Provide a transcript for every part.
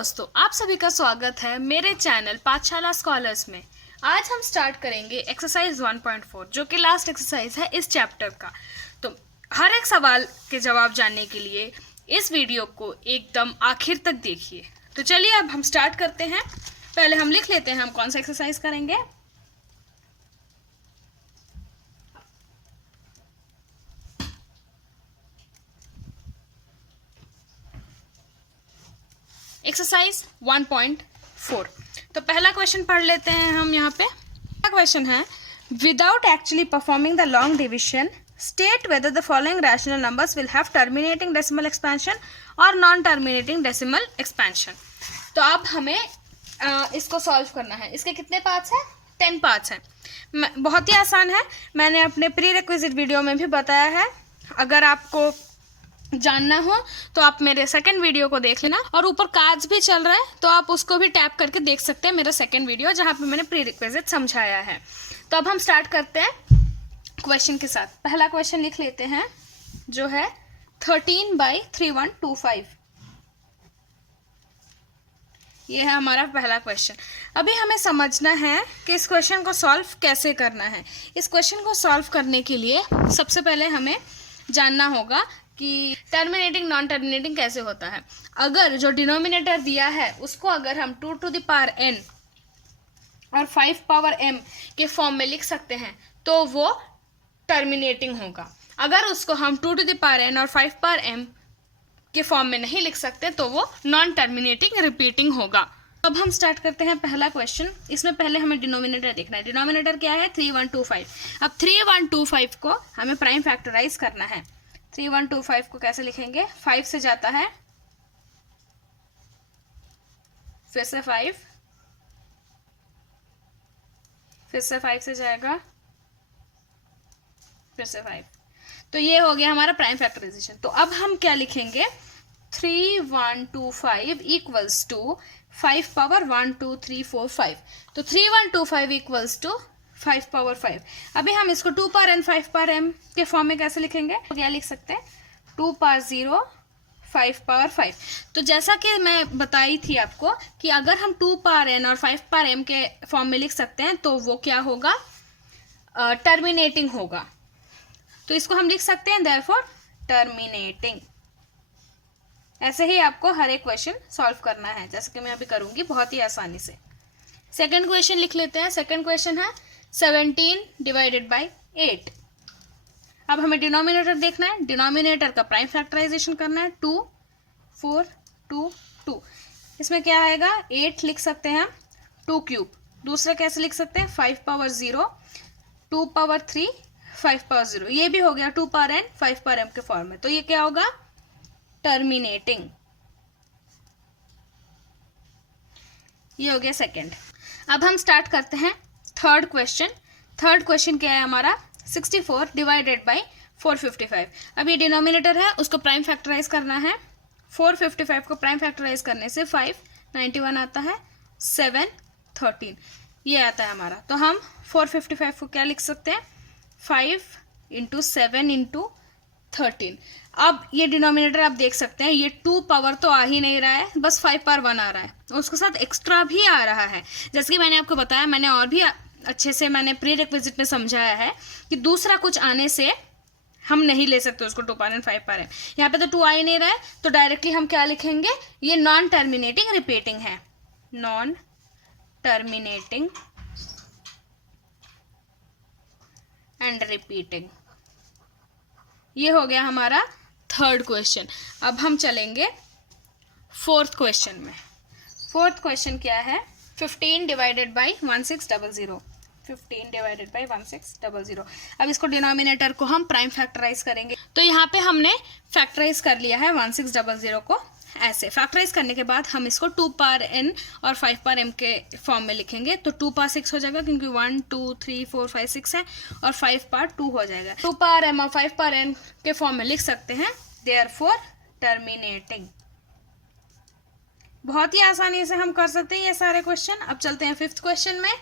दोस्तों, आप सभी का स्वागत है मेरे चैनल पाठशाला स्कॉलर्स में। आज हम स्टार्ट करेंगे एक्सरसाइज 1.4 जो कि लास्ट एक्सरसाइज है इस चैप्टर का। तो हर एक सवाल के जवाब जानने के लिए इस वीडियो को एकदम आखिर तक देखिए। तो चलिए अब हम स्टार्ट करते हैं। पहले हम लिख लेते हैं हम कौन सा एक्सरसाइज करेंगे। एक्सरसाइज 1.4। तो पहला क्वेश्चन पढ़ लेते हैं हम यहाँ पे। पहला क्वेश्चन है, without actually performing the long division state whether the following rational numbers will have terminating decimal expansion और नॉन टर्मिनेटिंग डेसिमल एक्सपेंशन। तो अब हमें इसको सॉल्व करना है। इसके कितने पार्ट्स हैं? 10 पार्ट्स हैं। बहुत ही आसान है। मैंने अपने प्री रिक्विजिट वीडियो में भी बताया है। अगर आपको जानना हो तो आप मेरे सेकंड वीडियो को देख लेना, और ऊपर कार्ड्स भी चल रहा है तो आप उसको भी टैप करके देख सकते हैं, मेरा सेकंड वीडियो जहाँ पे मैंने प्री रिक्विजिट समझाया है। तो अब हम स्टार्ट करते हैं क्वेश्चन के साथ। पहला क्वेश्चन लिख लेते हैं जो है 13/3125। ये है हमारा पहला क्वेश्चन। अभी हमें समझना है कि इस क्वेश्चन को सॉल्व कैसे करना है। इस क्वेश्चन को सॉल्व करने के लिए सबसे पहले हमें जानना होगा कि टर्मिनेटिंग नॉन टर्मिनेटिंग कैसे होता है। अगर जो डिनोमिनेटर दिया है उसको अगर हम 2 to the power n और 5 power m के फॉर्म में लिख सकते हैं तो वो टर्मिनेटिंग होगा। अगर उसको हम 2 to the power n और 5 power m के फॉर्म में नहीं लिख सकते तो वो नॉन टर्मिनेटिंग रिपीटिंग होगा। अब हम स्टार्ट करते हैं पहला क्वेश्चन। इसमें पहले हमें डिनोमिनेटर देखना है। डिनोमिनेटर क्या है? 3125। अब 3125 को हमें प्राइम फैक्टराइज करना है। 3125 को कैसे लिखेंगे? 5 से जाता है, फिर से 5, फिर से 5 से जाएगा, फिर से 5। तो ये हो गया हमारा प्राइम फैक्टराइजेशन। तो अब हम क्या लिखेंगे? 3125 इक्वल्स टू 5 पावर 1 2 3 4 5। तो 3125 इक्वल्स टू 5 पावर 5। अभी हम इसको 2 पावर n 5 पावर m के फॉर्म में कैसे लिखेंगे? तो क्या लिख सकते हैं? 2 पावर 0 5 पावर 5। तो जैसा कि मैं बताई थी आपको कि अगर हम 2 पावर n और 5 पावर m के फॉर्म में लिख सकते हैं तो वो क्या होगा? टर्मिनेटिंग होगा। तो इसको हम लिख सकते हैं देयरफॉर टर्मिनेटिंग। ऐसे ही आपको हर एक क्वेश्चन सॉल्व करना है, जैसे कि मैं अभी करूंगी बहुत ही आसानी से। सेकंड क्वेश्चन लिख लेते हैं। सेकंड क्वेश्चन है 17/8। अब हमें डिनोमिनेटर देखना है। डिनोमिनेटर का प्राइम फैक्टराइजेशन करना है। 2 4 2 2। इसमें क्या आएगा? 8 लिख सकते हैं हम, 2 क्यूब। दूसरा कैसे लिख सकते हैं? 5 पावर 0 2 पावर 3 5 पावर 0। ये भी हो गया 2 पावर n 5 पावर m के फॉर्म में। तो ये क्या होगा? टर्मिनेटिंग। ये हो गया सेकंड। अब हम स्टार्ट करते हैं थर्ड क्वेश्चन। थर्ड क्वेश्चन क्या है हमारा? 64/455। अब ये डिनोमिनेटर है, उसको प्राइम फैक्टराइज करना है। 455 को प्राइम फैक्टराइज करने से 5 91 आता है, 7 13 ये आता है हमारा। तो हम 455 को क्या लिख सकते हैं? 5 × 7 × 13। अब ये डिनोमिनेटर आप देख सकते हैं, ये 2 पावर तो आ ही नहीं रहा है, बस 5 पावर 1 आ रहा है, उसके साथ एक्स्ट्रा भी आ रहा है। जैसे कि मैंने आपको बताया, मैंने और भी अच्छे से मैंने प्री रिक्विजिट में समझाया है कि दूसरा कुछ आने से हम नहीं ले सकते उसको 2 पावर n 5 पावर m। यहाँ पे तो 2 आ ही नहीं रहा है, तो डायरेक्टली हम क्या लिखेंगे? ये नॉन टर्मिनेटिंग रिपीटिंग है। Non terminating and repeating. ये हो गया हमारा थर्ड क्वेश्चन। अब हम चलेंगे फोर्थ क्वेश्चन में। फोर्थ क्वेश्चन क्या है? 15/1600। 15/1600। अब इसको डिनोमिनेटर को हम प्राइम फैक्टराइज करेंगे। तो यहाँ पे हमने फैक्टराइज कर लिया है 1600 को। ऐसे फैक्टराइज करने के बाद हम इसको 2 पावर n और 5 पावर m के फॉर्म में लिखेंगे। तो 2 पावर 6 हो जाएगा, क्योंकि 1 2 3 4 5 6 है, और 5 पावर 2 हो जाएगा। 2 पावर m और 5 पावर n के फॉर्म में लिख सकते हैं देयरफॉर टर्मिनेटिंग। बहुत ही आसानी से हम कर सकते हैं ये सारे क्वेश्चन। अब चलते हैं फिफ्थ क्वेश्चन में।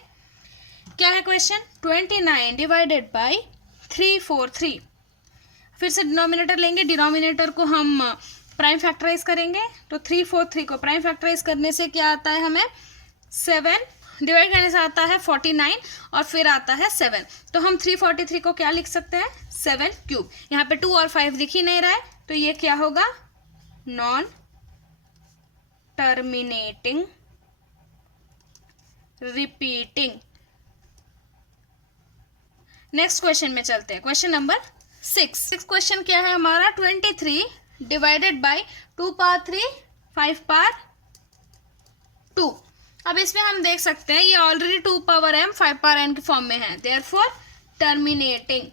क्या है क्वेश्चन? 29/343। फिर से डिनोमिनेटर लेंगे। डिनोमिनेटर को हम प्राइम फैक्टराइज करेंगे तो 3 4 3 को प्राइम फैक्टराइज करने से क्या आता है हमें 7, डिवाइड करने से आता है 49 और फिर आता है 7। तो हम 343 को क्या लिख सकते हैं 7 क्यूब। यहाँ पे 2 और 5 दिख ही नहीं रहा है तो ये क्या होगा non terminating repeating. Next question में चलते हैं, क्वेश्चन नंबर 6 क्वेश्चन क्या है हमारा 23 डिवाइडेड बाई 2 पावर 3 5 पावर 2। अब इसमें हम देख सकते हैं ये already 2 power m 5 power n के फॉर्म में है, देयरफॉर टर्मिनेटिंग।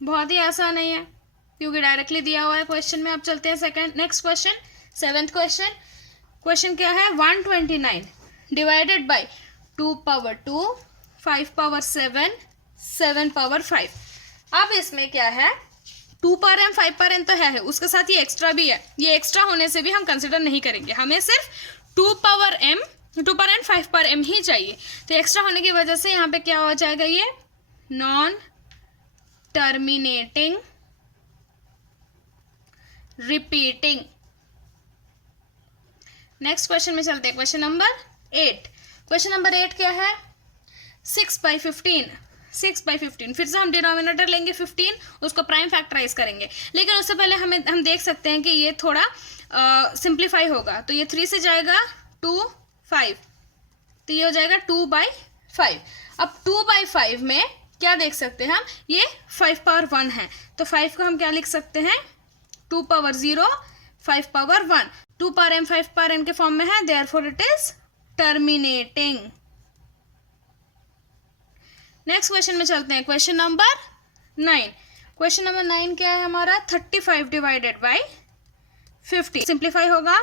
बहुत ही आसान है ये क्योंकि डायरेक्टली दिया हुआ है क्वेश्चन में। अब चलते हैं second next question 7th question क्या है 129 divided by 2 power 2 5 power 7 7 power 5। अब इसमें क्या है 2 पावर m 5 पावर n तो है उसके साथ ये एक्स्ट्रा भी है, ये एक्स्ट्रा होने से भी हम कंसिडर नहीं करेंगे, हमें सिर्फ 2 पावर n 5 पावर m ही चाहिए। तो एक्स्ट्रा होने की वजह से यहाँ पे क्या हो जाएगा ये non terminating repeating. Next question में चलते हैं, क्वेश्चन नंबर 8। क्वेश्चन नंबर 8 क्या है 6/15 फिर से हम डिनोमिनेटर लेंगे 15, उसको प्राइम फैक्टराइज करेंगे। लेकिन उससे पहले हम देख सकते हैं कि ये थोड़ा सिंप्लीफाई होगा। तो ये 3 से जाएगा 2 5 तो ये हो जाएगा 2/5। अब 2/5 में क्या देख सकते हैं हम ये 5 पावर 1 है तो 5 को हम क्या लिख सकते हैं 2 power 0 5 power 1। 2 power m 5 power n के फॉर्म में है, therefore it is terminating. Next question में चलते हैं, क्वेश्चन नंबर 9। क्वेश्चन नंबर 9 क्या है हमारा 35 डिवाइडेड बाई 50। सिंप्लीफाई होगा,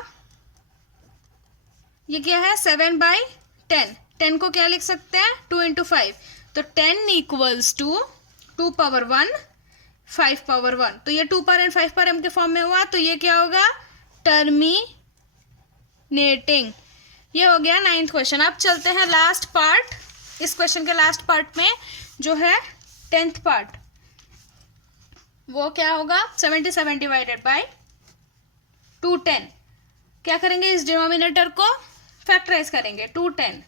ये क्या है 7/10। 10 को क्या लिख सकते हैं 2 × 5 तो 10 इक्वल्स टू 2 पावर 1 5 पावर 1। तो ये 2 पावर n 5 पावर m के फॉर्म में हुआ तो ये क्या होगा टर्मिनेटिंग। ये हो गया 9th क्वेश्चन। अब चलते हैं लास्ट पार्ट, इस क्वेश्चन के लास्ट पार्ट में जो है 10th पार्ट, वो क्या होगा 77 डिवाइडेड बाई 210। क्या करेंगे इस डिनोमिनेटर को फैक्टराइज करेंगे 210।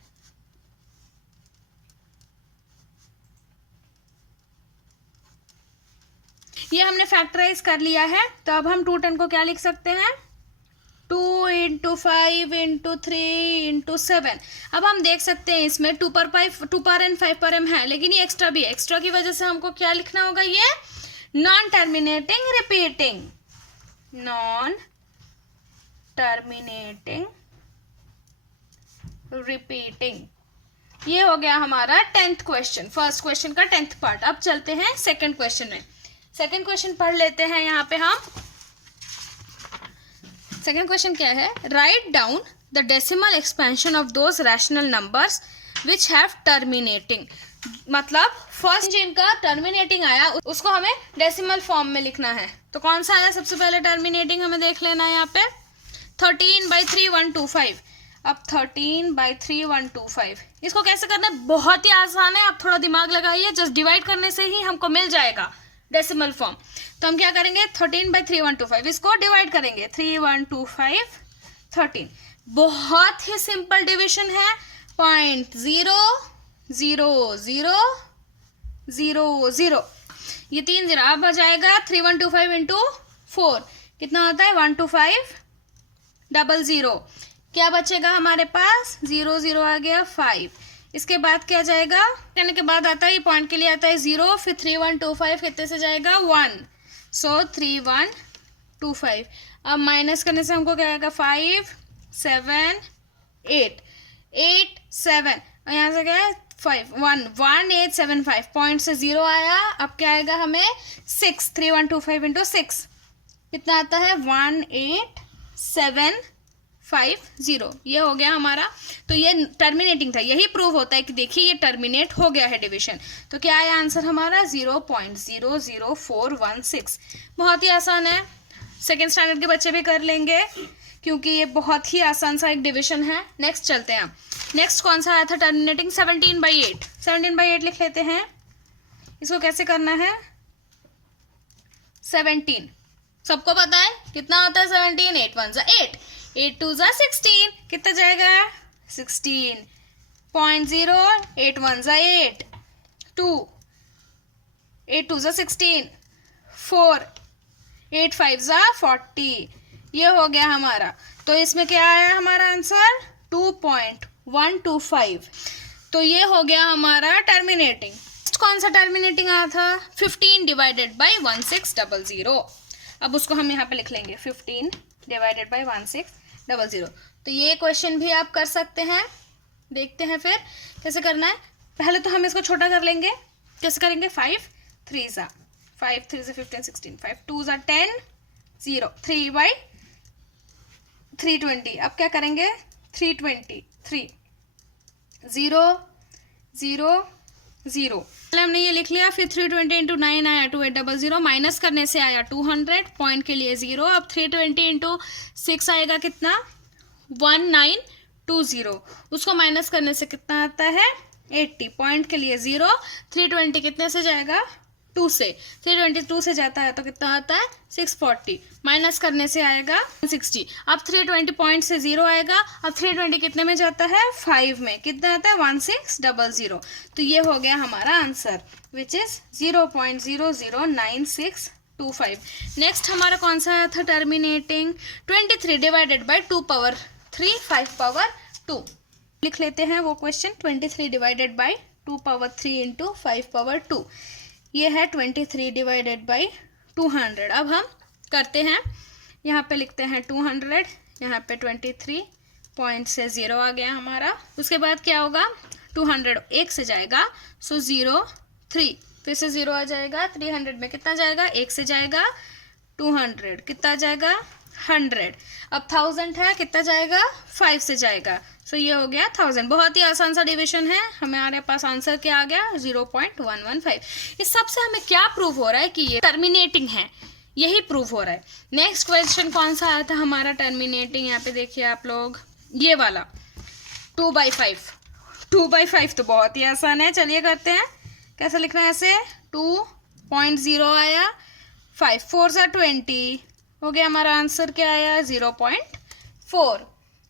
ये हमने फैक्टराइज कर लिया है तो अब हम 210 को क्या लिख सकते हैं 2 × 5 × 3 × 7। अब हम देख सकते हैं इसमें 2 पावर n 5 पावर m है लेकिन ये एक्स्ट्रा भी है, एक्स्ट्रा की वजह से हमको क्या लिखना होगा ये non terminating repeating. Non terminating repeating. ये हो गया हमारा 10th क्वेश्चन, फर्स्ट क्वेश्चन का 10th पार्ट। अब चलते हैं सेकंड क्वेश्चन में। सेकंड क्वेश्चन पढ़ लेते हैं यहाँ पे हम। सेकंड क्वेश्चन क्या है write down the decimal expansion of those rational numbers which have terminating. मतलब फर्स्ट जिनका टर्मिनेटिंग आया उसको हमें डेसिमल फॉर्म में लिखना है। तो कौन सा आया सबसे पहले टर्मिनेटिंग हमें देख लेना है यहाँ पे 13/3125। अब 13/3125 इसको कैसे करना है बहुत ही आसान है, आप थोड़ा दिमाग लगाइए, जस्ट डिवाइड करने से ही हमको मिल जाएगा डेसिमल फॉर्म। तो हम क्या करेंगे 13/3125 इसको डिवाइड करेंगे 3125 13। बहुत ही सिंपल डिविजन है 0.00000। ये 3 0 अब आ जाएगा 3125 × 4 कितना होता है 12500। क्या बचेगा हमारे पास 0 0 आ गया 5। इसके बाद क्या जाएगा करने के बाद आता है पॉइंट के लिए आता है 0 फिर 3125 कितने से जाएगा 1 सो 3125। अब माइनस करने से हमको क्या आएगा 5 7 8 8 7 और यहाँ से क्या है 5 1 1875 पॉइंट से 0 आया। अब क्या आएगा हमें 6 3125 × 6 कितना आता है 18750। ये हो गया हमारा। तो ये टर्मिनेटिंग था, यही प्रूव होता है कि देखिए ये टर्मिनेट हो गया है डिवीजन। तो क्या आया आंसर हमारा 0.00416। बहुत ही आसान है, सेकेंड स्टैंडर्ड के बच्चे भी कर लेंगे क्योंकि ये बहुत ही आसान सा एक डिवीजन है। नेक्स्ट चलते हैं। नेक्स्ट कौन सा आया था टर्मिनेटिंग 17/8। 17/8 लिख लेते हैं। इसको कैसे करना है 17 सबको पता है कितना होता है 17, 8 1 जा 8, 8 2 जा 16, कितना जाएगा 16.0, 8 1 जा 8, 2, 8 2 जा 16, 4, 8 5 जा 40, ये हो गया हमारा। तो इसमें क्या आया हमारा आंसर 2.125। तो ये हो गया हमारा टर्मिनेटिंग। कौन सा टर्मिनेटिंग आया था 15 डिवाइडेड बाई 1600। अब उसको हम यहाँ पे लिख लेंगे 15 डिवाइडेड बाई 1600। तो ये क्वेश्चन भी आप कर सकते हैं। देखते हैं फिर कैसे करना है। पहले तो हम इसको छोटा कर लेंगे। कैसे करेंगे 5 3 जा 15 16, 5 2 जा 10, 0 3 बाई 320। अब क्या करेंगे 323, 0 0 0। पहले हमने ये लिख लिया। फिर 320 इंटू 9 आया 2800, माइनस करने से आया 200, पॉइंट के लिए 0। अब 320 इंटू 6 आएगा कितना 1920, उसको माइनस करने से कितना आता है 80, पॉइंट के लिए 0। 320 कितने से जाएगा 2 से, 322 से जाता है तो कितना आता है 640, माइनस करने से आएगा 160। अब 320 पॉइंट से 0 आएगा। अब 320 कितने में जाता है 5 में, कितना आता है 1600। तो ये हो गया हमारा आंसर विच इज 0.009625। नेक्स्ट हमारा कौन सा आया था terminating 23 divided by 2 power 3 5 power 2। लिख लेते हैं वो question 23 divided by 2 power 3 into 5 power 2। ये है 23 डिवाइडेड बाई 200। अब हम करते हैं, यहाँ पे लिखते हैं 200, यहाँ पे 23 पॉइंट से 0 आ गया हमारा। उसके बाद क्या होगा 200 1 से जाएगा, सो 0 3, फिर से 0 आ जाएगा। 300 में कितना जाएगा 1 से जाएगा 200, कितना जाएगा 100। अब 1000 है, कितना जाएगा 5 से जाएगा, सो ये हो गया 1000। बहुत ही आसान सा डिवीजन है। हमारे पास आंसर क्या आ गया 0.115। इस सब से हमें क्या प्रूव हो रहा है कि ये टर्मिनेटिंग है, यही प्रूव हो रहा है। नेक्स्ट क्वेश्चन कौन सा आया था हमारा टर्मिनेटिंग, यहाँ पे देखिए आप लोग, ये वाला 2/5। 2/5 तो बहुत ही आसान है, चलिए करते हैं। कैसे लिखना है ऐसे 2.0 आया, 5 4 सा 20 हो गया। हमारा आंसर क्या आया 0.4।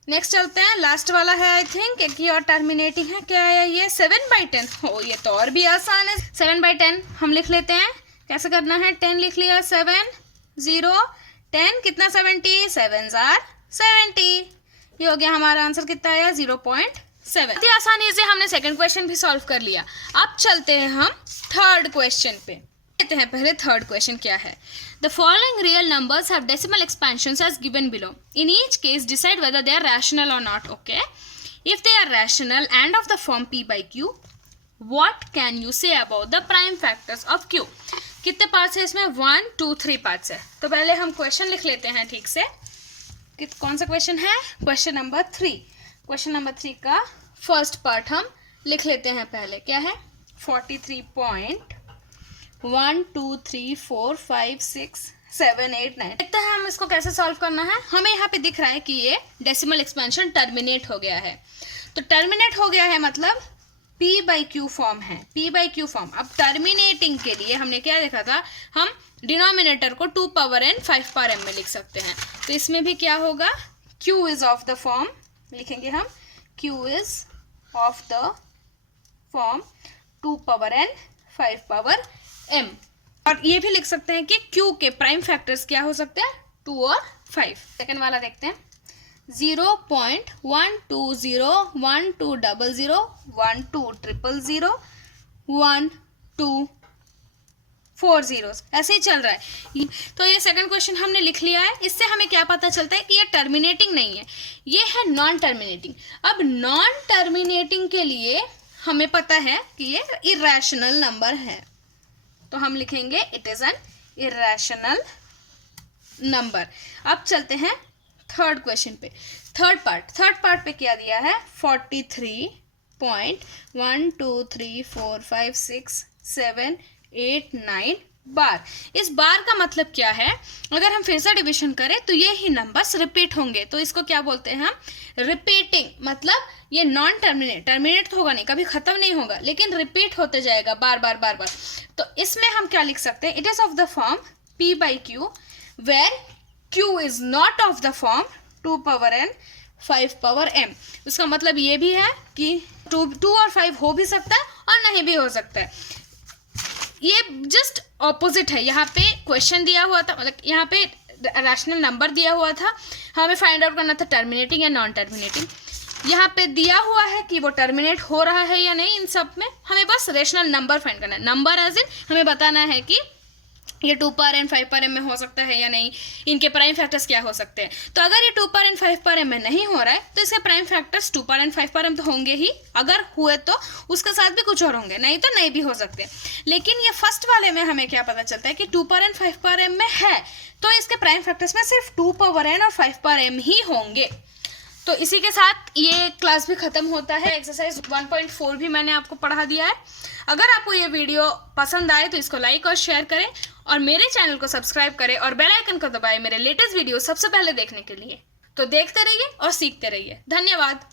नेक्स्ट चलते हैं, लास्ट वाला है आई थिंक, एक ही और टर्मिनेटिंग है। क्या आया ये 7/10। हो ये तो और भी आसान है। 7/10 हम लिख लेते हैं। कैसे करना है 10 लिख लिया, 7 0 10 कितना 70, 7 आर 70। ये हो गया हमारा आंसर, कितना आया 0.7। बहुत ही आसानी से हमने सेकंड क्वेश्चन भी सॉल्व कर लिया। अब चलते हैं हम थर्ड क्वेश्चन पे। देखते हैं पहले थर्ड क्वेश्चन क्या है। The following real numbers have decimal expansions as given below. In each case, decide whether they are rational or not. Okay. If they are rational and of the form p by q, what can you say about the prime factors of q? कितने parts है इसमें 1 2 3 parts है। तो पहले हम question लिख लेते हैं ठीक से। कौन सा क्वेश्चन है क्वेश्चन नंबर 3। क्वेश्चन नंबर 3 का फर्स्ट पार्ट हम लिख लेते हैं पहले। क्या है 43.1 2 3 4 5 6 7 8 9। देखते हैं हम इसको कैसे सॉल्व करना है। हमें यहाँ पे दिख रहा है कि ये डेसिमल एक्सपेंशन टर्मिनेट हो गया है। तो टर्मिनेट हो गया है मतलब p बाई क्यू फॉर्म है, p बाई क्यू फॉर्म। अब टर्मिनेटिंग के लिए हमने क्या देखा था, हम डिनोमिनेटर को 2 पावर n 5 पावर m में लिख सकते हैं। तो इसमें भी क्या होगा q is of the form, लिखेंगे हम q is of the form 2 power n 5 power m। और ये भी लिख सकते हैं कि q के प्राइम फैक्टर्स क्या हो सकते हैं 2 और 5। सेकेंड वाला देखते हैं 0.120 1200 12000 1240 ऐसे ही चल रहा है। तो ये सेकंड क्वेश्चन हमने लिख लिया है। इससे हमें क्या पता चलता है कि ये टर्मिनेटिंग नहीं है, ये है नॉन टर्मिनेटिंग। अब नॉन टर्मिनेटिंग के लिए हमें पता है कि ये इरेशनल नंबर है, तो हम लिखेंगे it is an irrational number. अब चलते हैं थर्ड क्वेश्चन पे। थर्ड पार्ट पे क्या दिया है 43.1 2 3 4 5 6 7 8 9 बार। इस बार का मतलब क्या है, अगर हम फिर से डिवीजन करें तो ये ही नंबर्स रिपीट होंगे, तो इसको क्या बोलते हैं हम रिपीटिंग। मतलब ये नॉन टर्मिनेट तो होगा नहीं, कभी खत्म नहीं होगा, लेकिन रिपीट होते जाएगा बार बार। तो इसमें हम क्या लिख सकते हैं, it is of the form p by q where q is not of the form 2 power n 5 power m। उसका मतलब ये भी है कि 2 और 5 हो भी सकता है और नहीं भी हो सकता है। ये जस्ट ऑपोजिट है। यहाँ पे क्वेश्चन दिया हुआ था, मतलब यहाँ पे रैशनल नंबर दिया हुआ था, हमें फाइंड आउट करना था टर्मिनेटिंग या नॉन टर्मिनेटिंग। यहाँ पे दिया हुआ है कि वो टर्मिनेट हो रहा है या नहीं। इन सब में हमें बस रेशनल नंबर फाइंड करना है। नंबर एज इन हमें बताना है कि ये 2 पावर n 5 पावर m में हो सकता है या नहीं, इनके प्राइम फैक्टर्स क्या हो सकते हैं। तो अगर ये 2 पावर n 5 पावर m में नहीं हो रहा है तो इसके prime factors 2 power n 5 power m तो होंगे ही, अगर हुए तो उसके साथ भी कुछ और होंगे, नहीं तो नहीं भी हो सकते। लेकिन ये फर्स्ट वाले में हमें क्या पता चलता है कि 2 पावर n 5 पावर m में है तो इसके प्राइम फैक्टर्स में सिर्फ 2 पावर n और 5 पावर m ही होंगे। तो इसी के साथ ये क्लास भी ख़त्म होता है। एक्सरसाइज 1.4 भी मैंने आपको पढ़ा दिया है। अगर आपको ये वीडियो पसंद आए तो इसको लाइक और शेयर करें और मेरे चैनल को सब्सक्राइब करें और बेल आइकन को दबाएं मेरे लेटेस्ट वीडियो सबसे पहले देखने के लिए। तो देखते रहिए और सीखते रहिए। धन्यवाद।